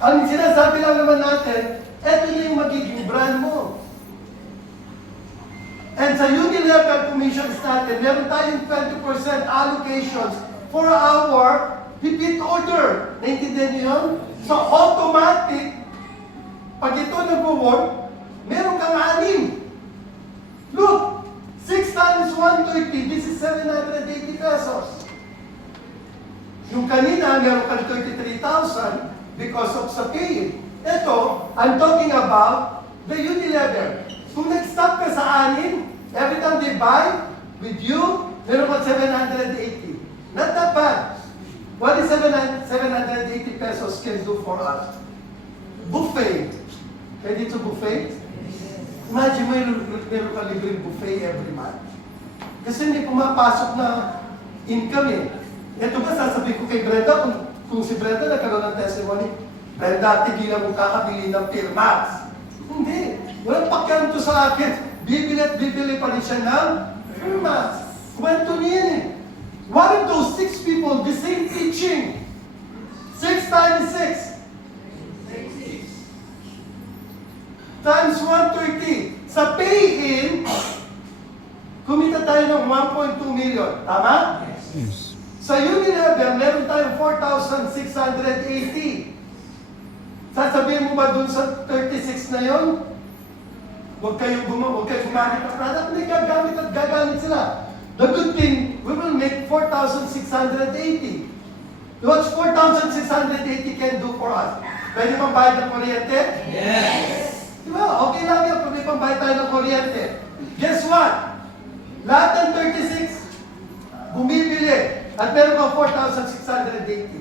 Ang sinasabi lang naman natin, eto na yung magiging brand mo. And sa unilevel commissions natin, meron tayong 20% allocations for our repeat order. Naintindihan niyo yun? So automatic, pag ito nag-work, meron kang 6. Look, 6 times 130, this is 780 pesos. Yung kanina, meron kang 33,000 because of sa pay. Ito, I'm talking about the unilevel. Kung nag-stop ka sa 6, every time they buy with you, meron kang 780. Not that bad. What is 780 pesos can do for us? Buffet. Ready to buffet? Imagine meron ka libreng buffet every month. Kasi may pumapasok na income eh. Ito ba sasabihin ko kay Brenda, kung si Brenda nagkaroon ng testimony, Brenda, tigilan mo kakabili ng Firmax. Hindi. Walang pakialam to sa akin. Bibili at bibili pa rin siya ng Firmax. Kwento niya yan eh. One of those 6 people, the same teaching. 6 times 6. Times 130. Sa pay-in, kumita tayo ng 1.2 million. Tama? Yes. Sa unilevel, meron tayong 4,680. Sasabihin mo ba dun sa 36 na yon? Huwag kayong gumamit ng product. Hindi, gagamit at gagamit sila. The good thing, we will make 4,680. What's 4,680 can do for us? Pwede pang bayad ng kuryente? Yes! Diba? Okay lang yan kung may pang bayad tayo ng kuryente. Guess what? Lahat ng 36, bumibili. At meron kang 4,680.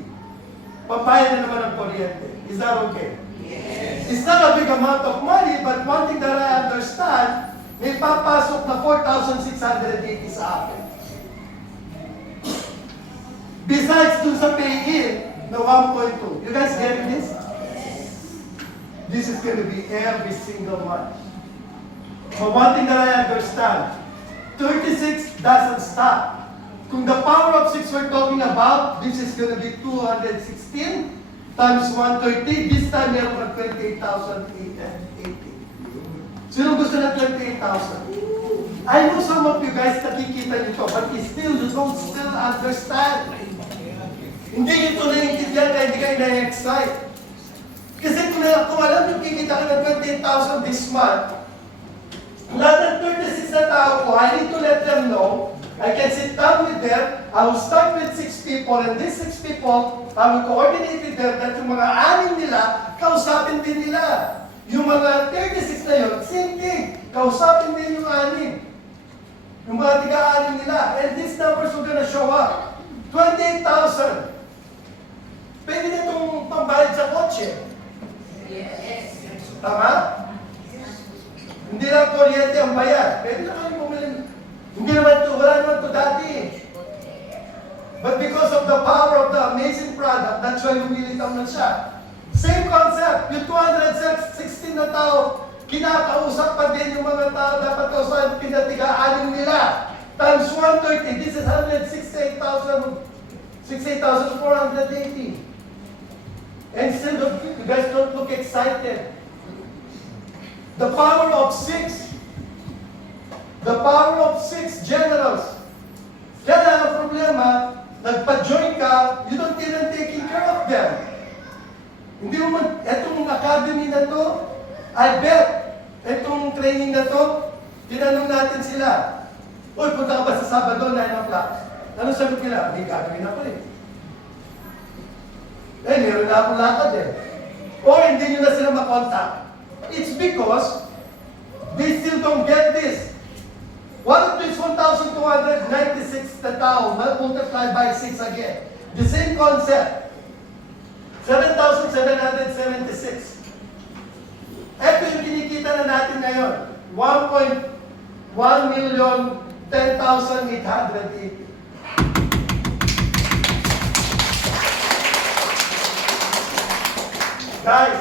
Pambayad na naman ng kuryente. Is that okay? Yes! It's not a big amount of money, but one thing that I understand, may papasok na 4,680 sa akin. Besides dun sa pay-in na 1.2. You guys get this? This is going to be every single month. But one thing that I understand, 36 doesn't stop. Kung the power of 6 we're talking about, this is going to be 216 times 130. This time, meron ka 28,880. Sino gusto na 28,000? I know some of you guys nakikita nito, but you don't still understand. Hindi nito naiintindihan kaya hindi kayo na-excite. Kasi kung alam nyo, kikita ka ng 28,000 this month, lahat ng 36 na tao ko, I need to let them know, I can sit down with them, I will start with 6 people, and these 6 people, I will coordinate with them that yung mga 6 nila, kausapin din nila. Yung mga 36 na yun, same thing. Kausapin din yung 6. Yung mga tiga-6 nila. And these numbers are gonna show up. 28,000. Pwede na itong pambayad sa kotse. Yes! Tama? Hindi lang kuryente ang bayad. Pwede na kayo bumili. Hindi naman ito, wala naman ito dati. But because of the power of the amazing product, that's why lumilitaw na siya. Same concept. Yung 216 na tao, kinakausap pa din yung mga tao dapat kausap, pinatiga-6 nila. Times 130, this is 68,480. And still, you guys don't look excited. The power of 6. The power of 6 generals. Kaya lang ang problema, nagpa-join ka, you don't even taking care of them. Hindi mo man, etong academy na to, I bet, etong training na to, tinanong natin sila, uy, punta ka ba sa Sabado, 9 o'clock? Ano sagot nila? Hindi, gagawin ako eh. Eh, meron na akong lakad eh. Or hindi nyo na sila makontak. It's because they still don't get this. What if this 1,296 na tao multiply by 6 again? The same concept. 7,776. Ito yung kinikita na natin ngayon. 1,110,880. Guys,